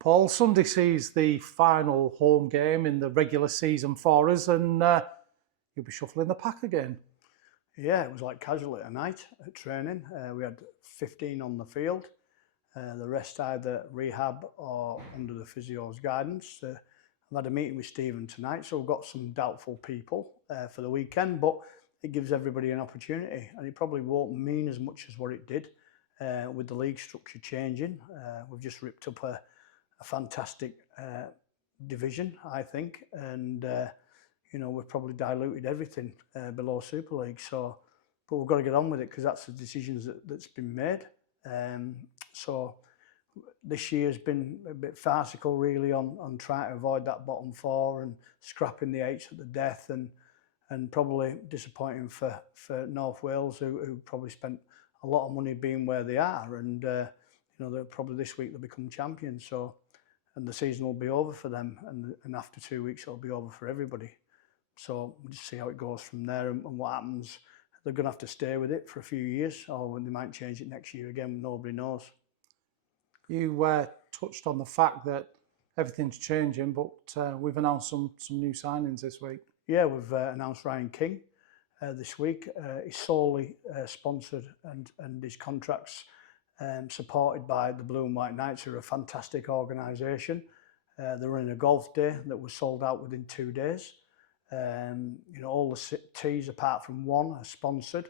Paul, Sunday sees the final home game in the regular season for us, and you'll be shuffling the pack again. Yeah, it was like casual at night at training. We had 15 on the field. The rest either rehab or under the physio's guidance. I've had a meeting with Stephen tonight, so we've got some doubtful people for the weekend, but it gives everybody an opportunity, and it probably won't mean as much as what it did with the league structure changing. We've just ripped up a fantastic division, I think, and we've probably diluted everything below Super League. So, but we've got to get on with it because that's the decisions that's been made. So this year's been a bit farcical, really, on trying to avoid that bottom four and scrapping the eights at the death, and probably disappointing for North Wales, who probably spent a lot of money being where they are, and they're probably this week they'll become champions. So, and the season will be over for them, and after 2 weeks it'll be over for everybody. So we'll just see how it goes from there and what happens. They're going to have to stay with it for a few years, or they might change it next year again. Nobody knows. You touched on the fact that everything's changing, but we've announced some new signings this week. Yeah, we've announced Ryan King this week. He's solely sponsored and his contract's supported by the Blue and White Knights, who are a fantastic organisation. They're running a golf day that was sold out within 2 days. All the tees apart from one are sponsored,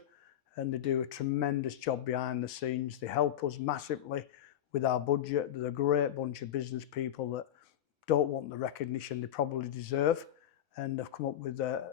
and they do a tremendous job behind the scenes. They help us massively with our budget. They're a great bunch of business people that don't want the recognition they probably deserve, and they've come up with the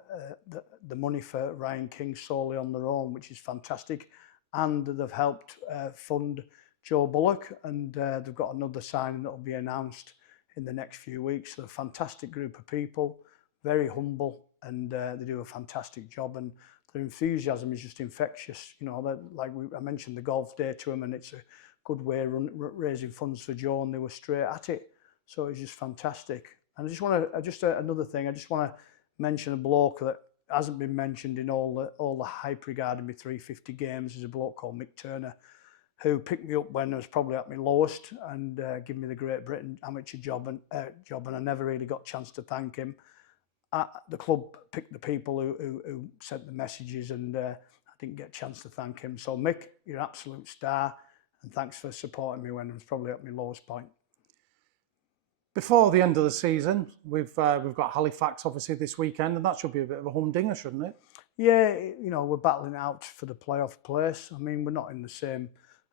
money for Ryan King solely on their own, which is fantastic. And they've helped fund Joe Bullock, and they've got another signing that will be announced in the next few weeks. So a fantastic group of people, very humble, and they do a fantastic job, and their enthusiasm is just infectious. I mentioned the golf day to them, and it's a good way of raising funds for Joe, and they were straight at it. So it's just fantastic. And I just want to, another thing, I just want to mention a bloke that hasn't been mentioned in all the hype regarding my 350 games. Is a bloke called Mick Turner, who picked me up when I was probably at my lowest and gave me the Great Britain amateur job, and I never really got a chance to thank him. The club picked the people who sent the messages, and I didn't get a chance to thank him. So Mick, you're an absolute star, and thanks for supporting me when I was probably at my lowest point. Before the end of the season, we've got Halifax obviously this weekend, and that should be a bit of a humdinger, shouldn't it? Yeah, we're battling out for the playoff place. I mean, we're not in the same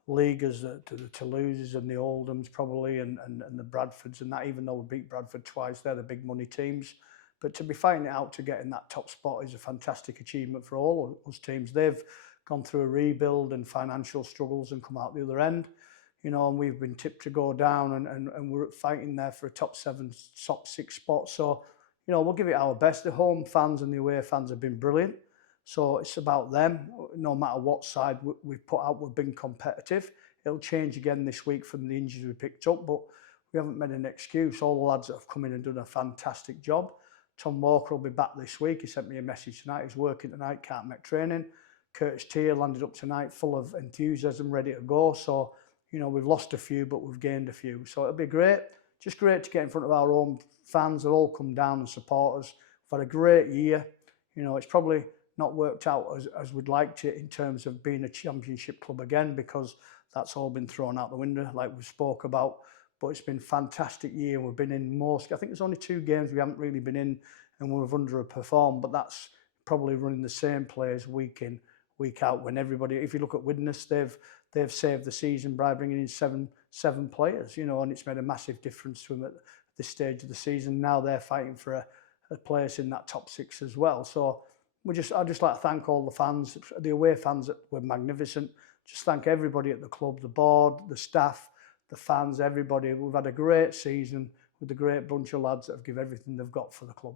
league as the Toulouses and the Oldhams probably, and the Bradfords and that. Even though we beat Bradford twice, they're the big money teams. But to be fighting it out to get in that top spot is a fantastic achievement for all those teams. They've gone through a rebuild and financial struggles and come out the other end. And we've been tipped to go down, and we're fighting there for a top 7, top 6 spot. So, we'll give it our best. The home fans and the away fans have been brilliant. So it's about them. No matter what side we've put out, we've been competitive. It'll change again this week from the injuries we picked up, but we haven't made an excuse. All the lads that have come in and done a fantastic job. Tom Walker will be back this week. He sent me a message tonight. He's working tonight, can't make training. Curtis Tier landed up tonight, full of enthusiasm, ready to go. So, we've lost a few, but we've gained a few. So it'll be great. Just great to get in front of our own fans. They'll all come down and support us. We've had a great year. It's probably not worked out as we'd liked it in terms of being a championship club again, because that's all been thrown out the window, like we spoke about. But it's been a fantastic year. We've been in most, I think there's only 2 games we haven't really been in, and we've underperformed, but that's probably running the same players week in, week out, when everybody, if you look at Widnes, they've saved the season by bringing in seven players, and it's made a massive difference to them at this stage of the season. Now they're fighting for a place in that top 6 as well. So I'd just like to thank all the fans, the away fans that were magnificent. Just thank everybody at the club, the board, the staff, the fans, everybody. We've had a great season with a great bunch of lads that have given everything they've got for the club.